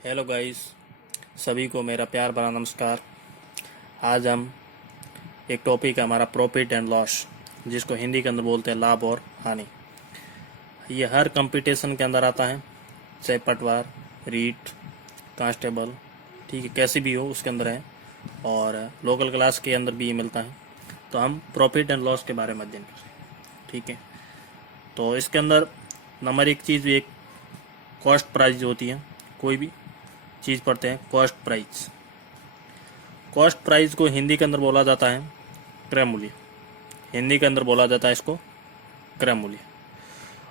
Hello guys, सभी को मेरा प्यार भरा नमस्कार। आज हम एक टॉपिक है हमारा प्रॉफिट एंड लॉस, जिसको हिंदी के अंदर बोलते हैं लाभ और हानि। ये हर कंपटीशन के अंदर आता है, चाहे पटवार, रीट, कांस्टेबल, ठीक है, कैसी भी हो उसके अंदर है, और लोकल क्लास के अंदर भी ये मिलता है। तो हम प्रॉफिट एंड लॉस के बारे में अध्ययन करें, ठीक है। तो इसके अंदर नंबर एक चीज़, एक कॉस्ट प्राइस होती है। कोई भी चीज़ पढ़ते हैं, कॉस्ट प्राइस। कॉस्ट प्राइस को हिंदी के अंदर बोला जाता है क्रय मूल्य। हिंदी के अंदर बोला जाता है इसको क्रय मूल्य,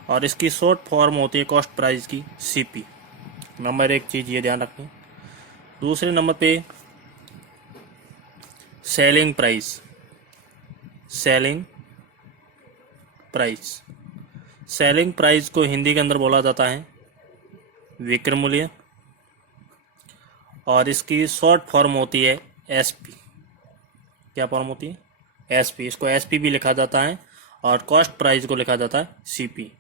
और इसकी शॉर्ट फॉर्म होती है कॉस्ट प्राइस की सीपी। नंबर एक चीज़ ये ध्यान रखें। दूसरे नंबर पे selling price. Selling price selling price को हिंदी के अंदर बोला जाता है विक्रय मूल्य, और इसकी शॉर्ट फॉर्म होती है एसपी। क्या फॉर्म होती है? एसपी। इसको एसपी भी लिखा जाता है और कॉस्ट प्राइस को लिखा जाता है सीपी।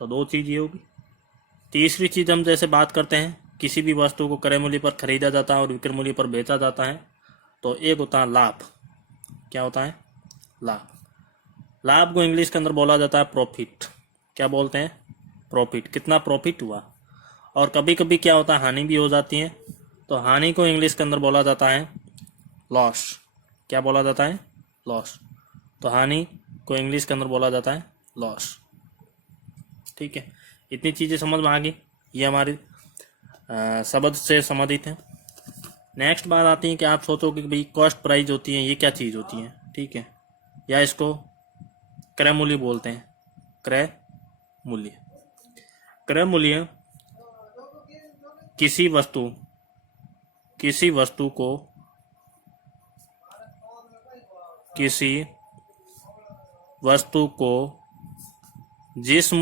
तो दो चीज़ ये होगी। तीसरी चीज़, हम जैसे बात करते हैं किसी भी वस्तु को क्रय मूल्य पर खरीदा जाता है और विक्रय मूल्य पर बेचा जाता है, तो एक होता है लाभ। क्या होता है? लाभ। लाभ को इंग्लिश के अंदर बोला जाता है प्रॉफिट। क्या बोलते हैं? प्रॉफिट। कितना प्रॉफिट हुआ। और कभी कभी क्या होता है, हानि भी हो जाती है, तो हानि को इंग्लिश के अंदर बोला जाता है लॉस। क्या बोला जाता है? लॉस। तो हानि को इंग्लिश के अंदर बोला जाता है लॉस। ठीक है, इतनी चीज़ें समझ में आ गई। ये हमारी शब्द से संबंधित है। नेक्स्ट बात आती है कि आप सोचो कि भाई कॉस्ट प्राइस होती है, ये क्या चीज़ होती है, ठीक है, या इसको क्रय मूल्य बोलते हैं। क्रय मूल्य। क्रय मूल्य किसी वस्तु को जिस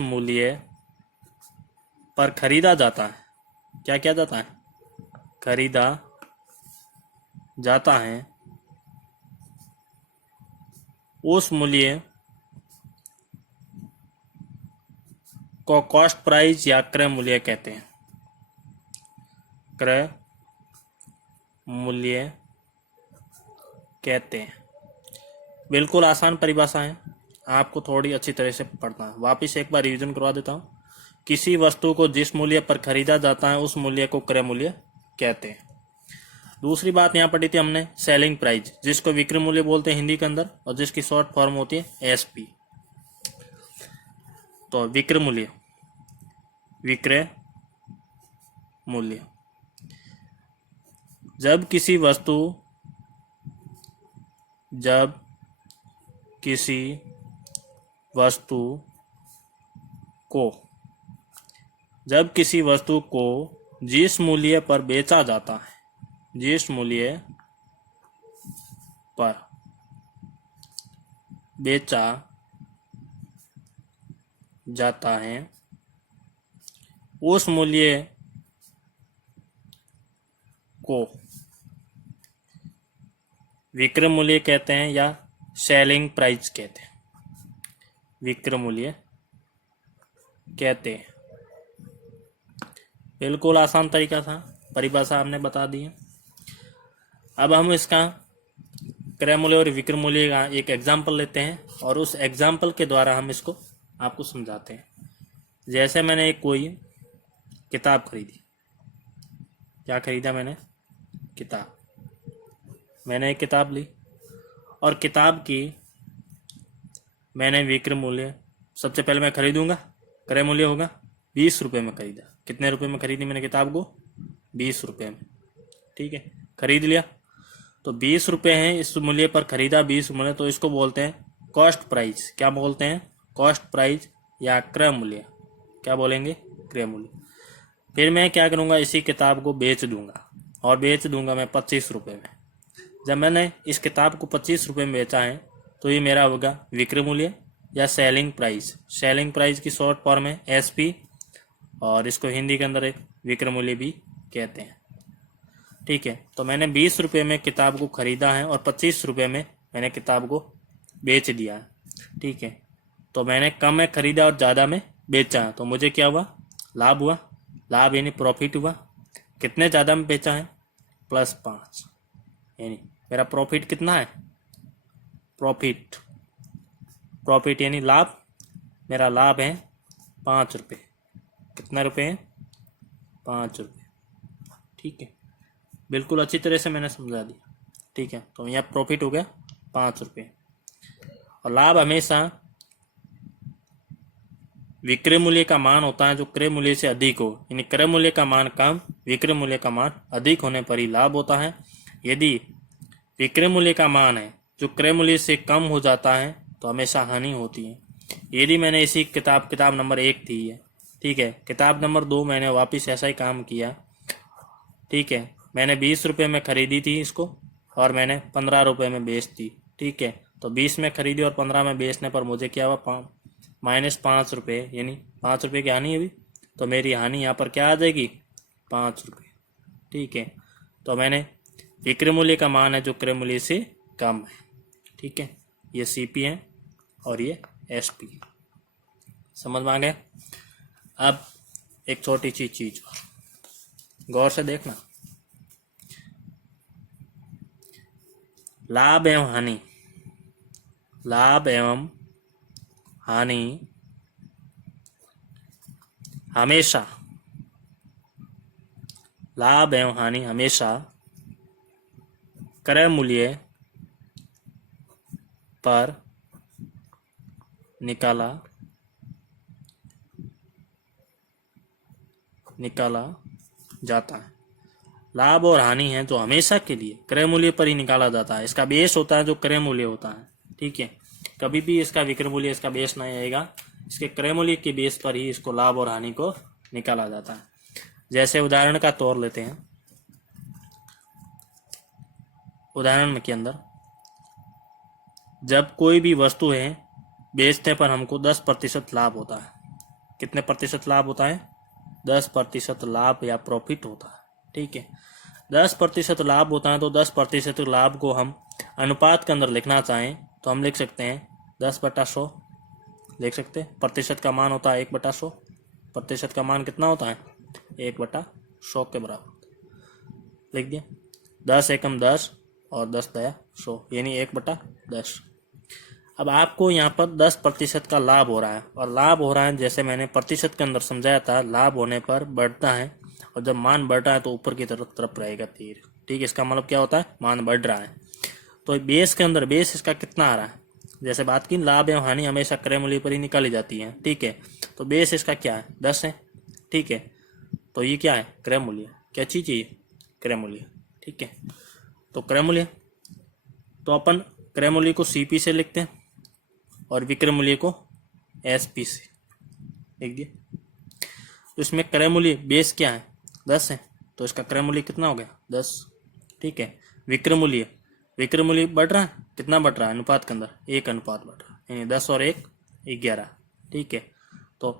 मूल्य पर खरीदा जाता है। क्या किया जाता है? खरीदा जाता है, उस मूल्य को कॉस्ट प्राइस या क्रय मूल्य कहते हैं। क्रय मूल्य कहते हैं। बिल्कुल आसान परिभाषा है, आपको थोड़ी अच्छी तरह से पढ़ना है। वापिस एक बार रिवीजन करवा देता हूँ। किसी वस्तु को जिस मूल्य पर खरीदा जाता है उस मूल्य को क्रय मूल्य कहते हैं। दूसरी बात यहाँ पढ़ी थी हमने, सेलिंग प्राइस, जिसको विक्रय मूल्य बोलते हैं हिंदी के अंदर, और जिसकी शॉर्ट फॉर्म होती है एसपी। तो विक्रय मूल्य, विक्रय मूल्य, जब किसी वस्तु को जिस मूल्य पर बेचा जाता है, जिस मूल्य पर बेचा जाता है उस मूल्य को विक्रय मूल्य कहते हैं या सेलिंग प्राइस कहते हैं। विक्रय मूल्य कहते हैं। बिल्कुल आसान तरीका था, परिभाषा हमने बता दी है। अब हम इसका क्रय मूल्य और विक्रय मूल्य का एक एग्जाम्पल लेते हैं, और उस एग्जाम्पल के द्वारा हम इसको आपको समझाते हैं। जैसे मैंने एक कोई किताब खरीदी। क्या खरीदा मैंने? किताब। मैंने एक किताब ली, और किताब की मैंने विक्रय मूल्य, सबसे पहले मैं खरीदूंगा, क्रय मूल्य होगा 20 रुपये में खरीदा। कितने रुपए में खरीदी मैंने किताब को? 20 रुपये में। ठीक है, खरीद लिया। तो 20 रुपये हैं, इस मूल्य पर खरीदा 20 मूल्य, तो इसको बोलते हैं कॉस्ट प्राइस। क्या बोलते हैं? कॉस्ट प्राइस या क्रय मूल्य। क्या बोलेंगे? क्रय मूल्य। फिर मैं क्या करूँगा, इसी किताब को बेच दूंगा, और बेच दूंगा मैं 25 रुपये में। जब मैंने इस किताब को 25 रुपये में बेचा है, तो ये मेरा होगा विक्रय मूल्य या सेलिंग प्राइस। सेलिंग प्राइस की शॉर्ट फॉर्म है एसपी, और इसको हिंदी के अंदर विक्रय मूल्य भी कहते हैं। ठीक है, तो मैंने 20 रुपये में किताब को खरीदा है और 25 रुपये में मैंने किताब को बेच दिया है। ठीक है, तो मैंने कम में खरीदा और ज़्यादा में बेचा है तो मुझे क्या हुआ, लाभ हुआ। लाभ यानी प्रॉफिट हुआ। कितने ज़्यादा में बेचा है, +5, यानी मेरा प्रॉफिट कितना है, प्रॉफिट प्रॉफिट यानी लाभ, मेरा लाभ है 5 रुपये। कितना रुपये है, 5 रुपये। ठीक है, बिल्कुल अच्छी तरह से मैंने समझा दिया। ठीक है, तो यहाँ प्रॉफिट हो गया 5 रुपये। और लाभ हमेशा विक्रय मूल्य का मान होता है जो क्रय मूल्य से अधिक हो, यानी क्रय मूल्य का मान कम, विक्रय मूल्य का मान अधिक होने पर ही लाभ होता है। यदि विक्रय मूल्य का मान है जो क्रय मूल्य से कम हो जाता है तो हमेशा हानि होती है। यदि मैंने इसी किताब नंबर 1 थी है, ठीक है, किताब नंबर 2 मैंने वापस ऐसा ही काम किया। ठीक है, मैंने 20 रुपये में खरीदी थी इसको और मैंने 15 रुपये में बेच दी। ठीक है, तो 20 में खरीदी और 15 में बेचने पर मुझे क्या हुआ, -5 रुपये, यानी 5 रुपये की हानि हुई। तो मेरी हानि यहाँ पर क्या आ जाएगी, 5 रुपये। ठीक है, तो मैंने विक्रय मूल्य का मान है जो क्रय मूल्य से कम है। ठीक है, ये CP है और ये SP। समझ में आ गया। अब एक छोटी सी चीज और गौर से देखना, लाभ एवं हानि, लाभ एवं हानि हमेशा, लाभ एवं हानि हमेशा क्रय मूल्य पर निकाला जाता है। लाभ और हानि है जो हमेशा के लिए क्रय मूल्य पर ही निकाला जाता है। इसका बेस होता है जो क्रय मूल्य होता है। ठीक है, कभी भी इसका विक्रय मूल्य इसका बेस नहीं आएगा, इसके क्रय मूल्य के बेस पर ही इसको लाभ और हानि को निकाला जाता है। जैसे उदाहरण का तौर लेते हैं, उदाहरण के अंदर जब कोई भी वस्तु है बेचने पर हमको 10% लाभ होता है। कितने प्रतिशत लाभ होता है, 10% लाभ या प्रॉफिट होता है। ठीक है, 10% लाभ होता है तो 10% लाभ को हम अनुपात के अंदर लिखना चाहें तो हम लिख सकते हैं 10/100 लिख सकते हैं। प्रतिशत का मान होता है 1/100। प्रतिशत का मान कितना होता है, 1/100 के बराबर लिख दिया। 10 एकम 10 और 10 दया 100, यानी 1/10। अब आपको यहाँ पर 10% का लाभ हो रहा है, और लाभ हो रहा है जैसे मैंने प्रतिशत के अंदर समझाया था, लाभ होने पर बढ़ता है और जब मान बढ़ रहा है तो ऊपर की तरफ रहेगा तीर। ठीक है, इसका मतलब क्या होता है, मान बढ़ रहा है। तो बेस के अंदर बेस इसका कितना आ रहा है, जैसे बात की लाभ एवं हानि हमेशा क्रय मूल्य पर ही निकाली जाती है। ठीक है, तो बेस इसका क्या है, 10 है। ठीक है, तो ये क्या है, क्रय मूल्य। क्या चीज है ये, क्रय मूल्य। ठीक है, तो क्रय मूल्य, तो अपन क्रय मूल्य को CP से लिखते हैं और विक्रय मूल्य को SP से लिख दिया। तो इसमें क्रय मूल्य बेस क्या है, 10 है, तो इसका क्रय मूल्य कितना हो गया, 10। ठीक है, विक्रय मूल्य बढ़ रहा है, कितना बढ़ रहा है, अनुपात के अंदर 1 अनुपात बढ़ रहा है, यानी 10 और 1 11। ठीक है, तो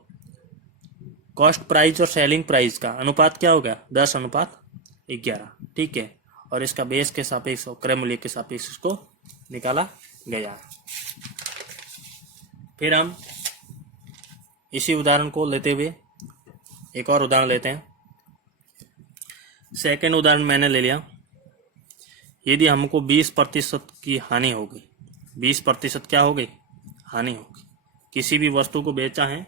कॉस्ट प्राइस और सेलिंग प्राइस का अनुपात क्या हो गया, 10:11। ठीक है, और इसका बेस के सापेक्ष और क्रय मूल्य के सापेक्ष इसको निकाला गया। फिर हम इसी उदाहरण को लेते हुए एक और उदाहरण लेते हैं। सेकंड उदाहरण मैंने ले लिया, यदि हमको 20% की हानि हो गई, 20% क्या हो गई, हानि हो गई। किसी भी वस्तु को बेचा है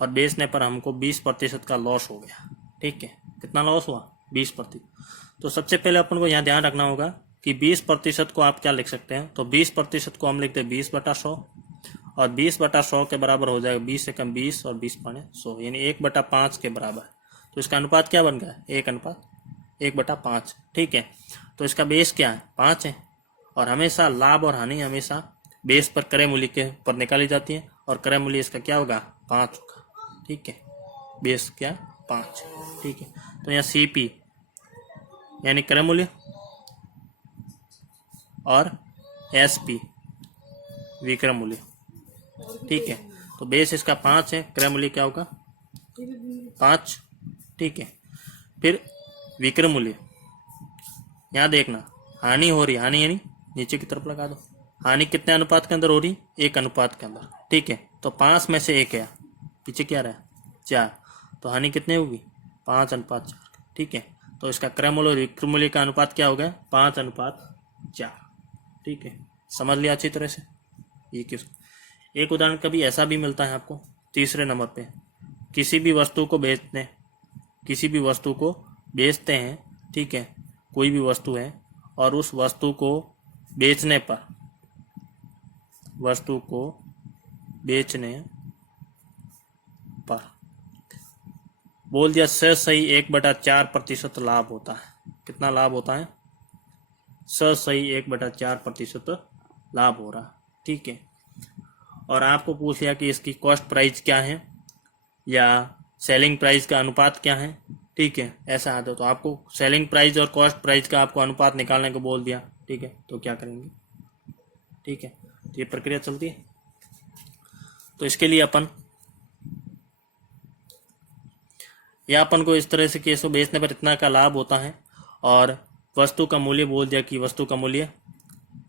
और बेचने पर हमको 20% का लॉस हो गया। ठीक है, कितना लॉस हुआ, 20%। तो सबसे पहले अपन को यहाँ ध्यान रखना होगा कि 20% को आप क्या लिख सकते हैं, तो 20% को हम लिखते हैं 20/100, और 20/100 के बराबर हो जाएगा 20 एकम 20 और 20/100, यानी 1/5 के बराबर। तो इसका अनुपात क्या बन गया, 1:1/5। ठीक है, तो इसका बेस क्या है, 5 है, और हमेशा लाभ और हानि हमेशा बेस पर क्रय मूल्य के पर निकाली जाती है, और क्रय मूल्य इसका क्या होगा, 5 होगा। ठीक है, बेस क्या, 5। ठीक है, तो यहाँ CP यानी क्रय मूल्य और SP विक्रय मूल्य। ठीक है, तो बेस इसका 5 है, क्रय मूल्य क्या होगा, 5। ठीक है, फिर विक्रय मूल्य, यहाँ देखना हानि हो रही, हानि यानी नीचे की तरफ लगा दो, हानि कितने अनुपात के अंदर हो रही, 1 अनुपात के अंदर। ठीक है, तो 5 में से 1 है, पीछे क्या रहा 4, तो हानि कितनी होगी 5:4। ठीक है, तो इसका क्रय मूल्य और विक्रय मूल्य का अनुपात क्या हो गया 5:4। ठीक है, समझ लिया अच्छी तरह से। ये किस एक उदाहरण कभी ऐसा भी मिलता है आपको तीसरे नंबर पे, किसी भी वस्तु को बेचते हैं। ठीक है, कोई भी वस्तु है और उस वस्तु को बेचने पर बोल दिया सही 1/4% लाभ होता है। कितना लाभ होता है सही 1/4% लाभ हो रहा। ठीक है, और आपको पूछ लिया कि इसकी कॉस्ट प्राइस क्या है या सेलिंग प्राइस का अनुपात क्या है। ठीक है, ऐसा आता तो आपको सेलिंग प्राइस और कॉस्ट प्राइस का आपको अनुपात निकालने को बोल दिया। ठीक है, तो क्या करेंगे। ठीक है, तो ये प्रक्रिया चलती है। तो इसके लिए अपन को इस तरह से कि इसको बेचने पर इतना का लाभ होता है और वस्तु का मूल्य बोल दिया कि वस्तु का मूल्य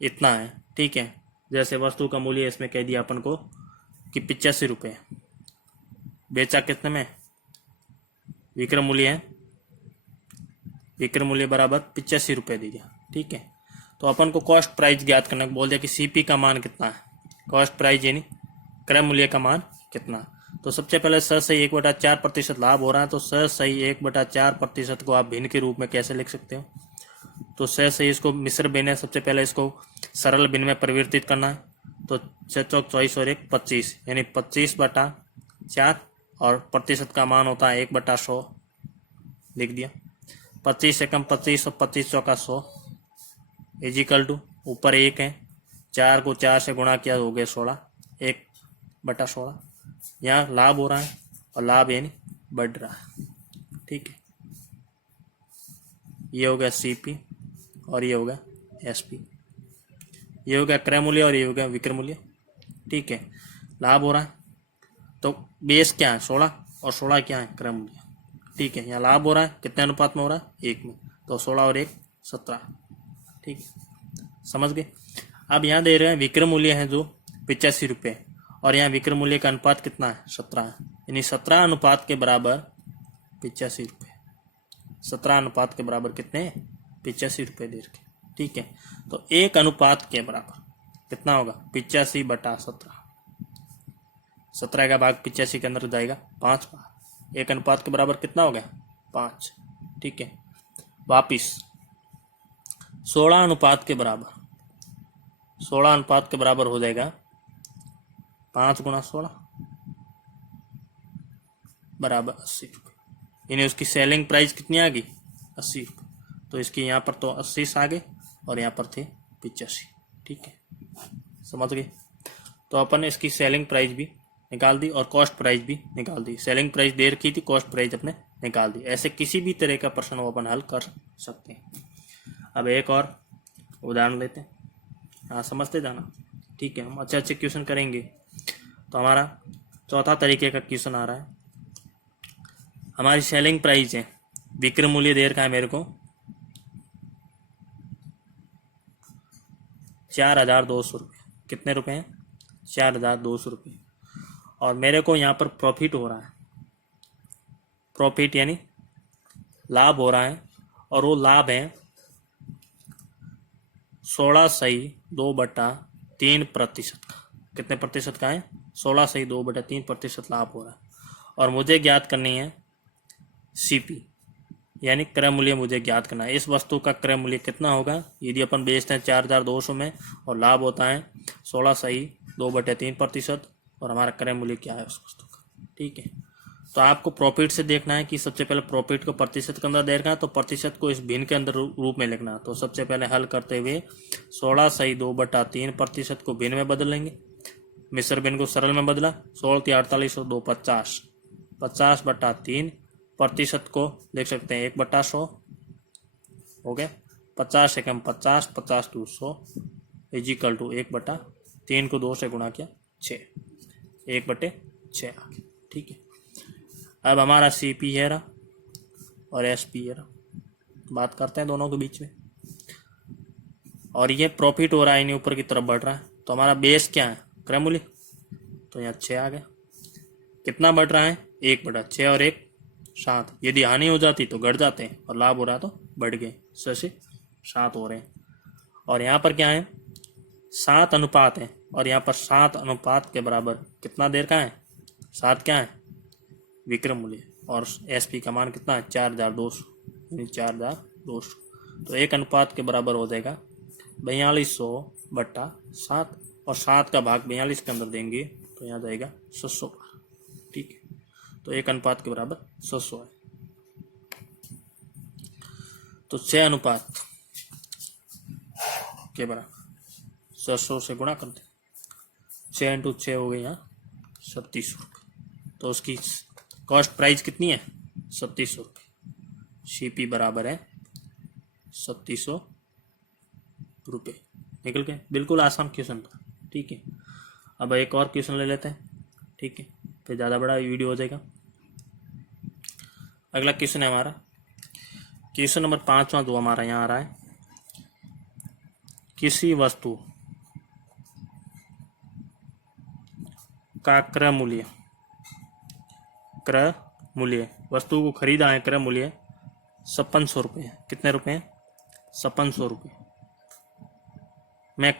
इतना है। ठीक है, जैसे वस्तु का मूल्य इसमें कह दिया अपन को कि 85 रुपये, बेचा कितने में विक्रय मूल्य है, विक्रय मूल्य बराबर 85 रुपये दे दिया। ठीक है, तो अपन को कॉस्ट प्राइस ज्ञात करने को बोल दिया कि सीपी का मान कितना है, कॉस्ट प्राइस यानी क्रय मूल्य का मान कितना। तो सबसे पहले सही 1/4% लाभ हो रहा है, तो सही 1/4% को आप भिन्न के रूप में कैसे लिख सकते हो। तो सही इसको मिश्र भिन्न है, सबसे पहले इसको सरल भिन्न में परिवर्तित करना है। तो 6 चौक 24 और 1 25 यानी 25/4 और प्रतिशत का मान होता है 1/100 लिख दिया। 25 एकम 25 और 25 चौका 100 इजिकल टू ऊपर 1 है, 4 को 4 से गुणा किया हो गया 16, 1/16। यहाँ लाभ हो रहा है और लाभ यानी बढ़ रहा है। ठीक है, ये हो गया सीपी और ये हो गया एसपी, ये हो गया क्रय मूल्य और ये हो गया विक्रय मूल्य। ठीक है, लाभ हो रहा है तो बेस क्या है 16 और 16 क्या है क्रय मूल्य। ठीक है, यहाँ लाभ हो रहा है कितने अनुपात में हो रहा है 1 में, तो 16 और 1 17। ठीक है, समझ गए। अब यहाँ दे रहे हैं विक्रय मूल्य है जो 85 रुपये और यहाँ विक्रय मूल्य का अनुपात कितना है 17 है, यानी 17 अनुपात के बराबर 85 रुपये। 17 अनुपात के बराबर कितने 85 रुपये दे रखे। ठीक है, तो 1 अनुपात के बराबर कितना होगा 85/17। 17 का भाग 85 के अंदर जाएगा 5 बार, 1 अनुपात के बराबर कितना हो गया 5। ठीक है, वापिस 16 अनुपात के बराबर, 16 अनुपात के बराबर हो जाएगा 5 × 16 बराबर 80 रुपये, यानी उसकी सेलिंग प्राइस कितनी आ गई 80 रुपये। तो इसकी यहाँ पर तो 80 आ गए और यहाँ पर थे 85। ठीक है, समझ गए। तो अपन इसकी सेलिंग प्राइस भी निकाल दी और कॉस्ट प्राइस भी निकाल दी। सेलिंग प्राइस दे रखी थी, कॉस्ट प्राइस अपने निकाल दी। ऐसे किसी भी तरह का प्रश्न वो अपन हल कर सकते हैं। अब एक और उदाहरण लेते हैं, हाँ समझते जाना। ठीक है, हम अच्छे अच्छे क्वेश्चन करेंगे। तो हमारा चौथा तरीके का क्वेश्चन आ रहा है। हमारी सेलिंग प्राइस है, विक्रय मूल्य दे रखा है मेरे को 4200 रुपये। कितने रुपए हैं 4200 रुपये, और मेरे को यहाँ पर प्रॉफिट हो रहा है, प्रॉफिट यानी लाभ हो रहा है, और वो लाभ है 16/2/3% का। कितने प्रतिशत का है 16/2/3% लाभ हो रहा है। और मुझे ज्ञात करनी है सीपी यानी क्रय मूल्य मुझे ज्ञात करना है। इस वस्तु का क्रय मूल्य कितना होगा यदि अपन बेचते हैं 4200 में और लाभ होता है 16/2/3% और हमारा क्रय मूल्य क्या है उस वस्तु का। ठीक है, तो आपको प्रॉफिट से देखना है कि सबसे पहले प्रॉफिट को प्रतिशत के अंदर देखना है, तो प्रतिशत को इस भिन्न के अंदर रूप में लिखना है। तो सबसे पहले हल करते हुए 16/2/3% को भिन्न में बदल लेंगे, मिश्र भिन्न को सरल में बदला, 16 48 और 2 50, 50/3 प्रतिशत को लिख सकते हैं 1/100 हो गया, 50 एकम 50, 50 2 100 इजिकल टू 1/3 को 2 से गुणा किया 6, 1/6 आ गया। ठीक है, अब हमारा सीपी है रहा और एसपी है रहा, बात करते हैं दोनों के बीच में। और ये प्रॉफिट हो रहा है, इन्हीं ऊपर की तरफ बढ़ रहा है। तो हमारा बेस क्या है क्रय मूल्य, तो यहाँ 6 आ गया। कितना बढ़ रहा है, 1/6 और 1 7। यदि हानि हो जाती तो घट जाते हैं और लाभ हो रहा तो बढ़ गए, 6 से 7 हो रहे हैं। और यहाँ पर क्या है, 7 अनुपात है और यहाँ पर 7 अनुपात के बराबर कितना देर का है, 7 क्या है, विक्रम मूल्य। और एसपी का मान कितना है, 4200, यानी 4200। तो 1 अनुपात के बराबर हो जाएगा 4200/7 और 7 का भाग 42 के अंदर देंगे तो यहाँ जाएगा 600। ठीक है, तो 1 अनुपात के बराबर 600 है। तो 6 अनुपात के बराबर 600 से गुणा कर दें, 6 × 6 हो गई यहाँ 3600 रुपये। तो उसकी कॉस्ट प्राइस कितनी है, 3700 रुपये। सीपी बराबर है 3700 रुपये। निकल गए, बिल्कुल आसान क्वेश्चन था। ठीक है, अब एक और क्वेश्चन ले लेते हैं। ठीक है, फिर ज़्यादा बड़ा वीडियो हो जाएगा। अगला क्वेश्चन है हमारा क्वेश्चन नंबर 5वां, जो हमारा यहाँ आ रहा है, किसी वस्तु का क्रय मूल्य, वस्तु को खरीदा है, क्रय मूल्य 5600 रुपये। कितने रुपये, 5600 रुपये मैं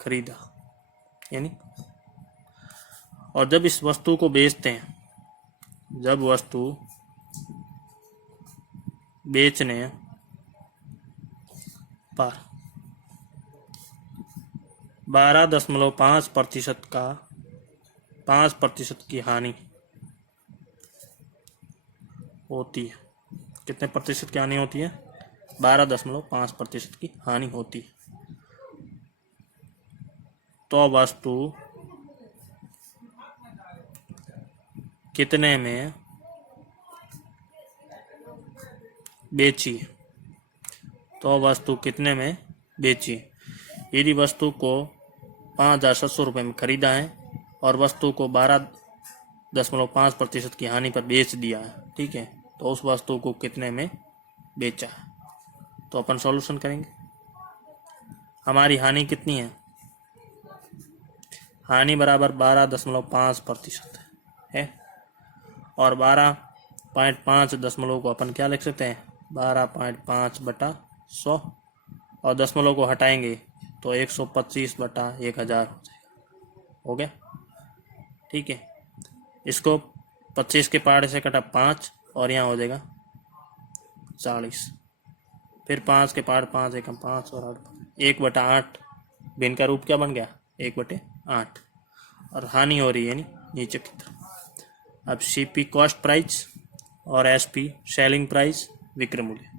खरीदा, यानी। और जब इस वस्तु को बेचते हैं, जब वस्तु बेचने पर 12.5% का 5% की हानि होती है। कितने प्रतिशत की हानि होती है, 12.5% की हानि होती है। तो वस्तु कितने में बेची, तो वस्तु कितने में बेची। यदि वस्तु को 5700 रुपये में खरीदा है और वस्तु को 12.5% की हानि पर बेच दिया है, ठीक है, तो उस वस्तु को कितने में बेचा है। तो अपन सॉल्यूशन करेंगे। हमारी हानि कितनी है, हानि बराबर 12.5% है और 12.5 दशमलव को अपन क्या लिख सकते हैं, 12.5/100 और दशमलव को हटाएंगे तो 125/1000 हो जाएगा। हो गया, ठीक है। इसको 25 के पहाड़ से कटा 5 और यहाँ हो जाएगा 40। फिर 5 के पहाड़ 5 एकम 5 और 8 1/8। भिन्न का रूप क्या बन गया, 1/8। और हानि हो रही है नीचे की तरफ। अब सीपी कॉस्ट प्राइस और एसपी सेलिंग प्राइस, विक्रय मूल्य।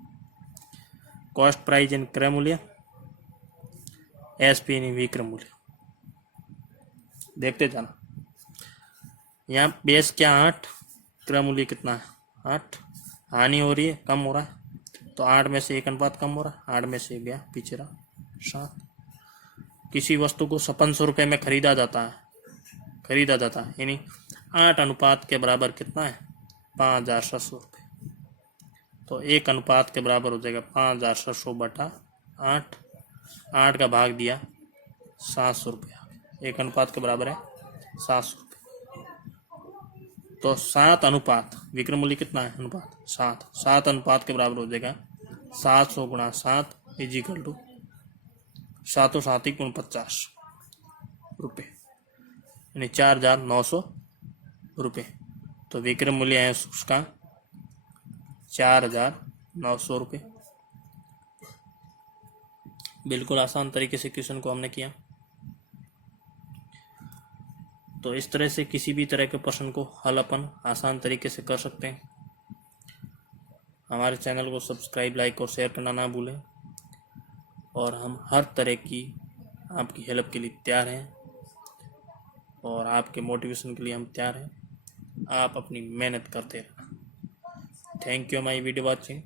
कॉस्ट प्राइस इन क्रय मूल्य, एसपी इन विक्रय मूल्य। देखते जाना। यहाँ बेस क्या 8, क्रय मूल्य कितना है 8। हानि हो रही है, कम हो रहा है, तो 8 में से 1 अनुपात कम हो रहा है, 8 में से गया पीछे रहा 7। किसी वस्तु को 5600 रुपये में खरीदा जाता है, यानी 8 अनुपात के बराबर कितना है, 5700 रुपये। तो 1 अनुपात के बराबर हो जाएगा 5700/8। 8 का भाग दिया 700 रुपये। 1 अनुपात के बराबर है 700 रुपये। तो 7 अनुपात, विक्रय मूल्य कितना है, अनुपात 7 अनुपात के बराबर हो जाएगा 700 × 7 = 7 रुपये, यानी 4900 रुपये। तो विक्रय मूल्य है उसका 4900 रुपये। बिल्कुल आसान तरीके से क्वेश्चन को हमने किया। तो इस तरह से किसी भी तरह के प्रश्न को हल अपन आसान तरीके से कर सकते हैं। हमारे चैनल को सब्सक्राइब, लाइक और शेयर करना ना भूलें। और हम हर तरह की आपकी हेल्प के लिए तैयार हैं और आपके मोटिवेशन के लिए हम तैयार हैं। आप अपनी मेहनत करते रहना। Thank you my video watching.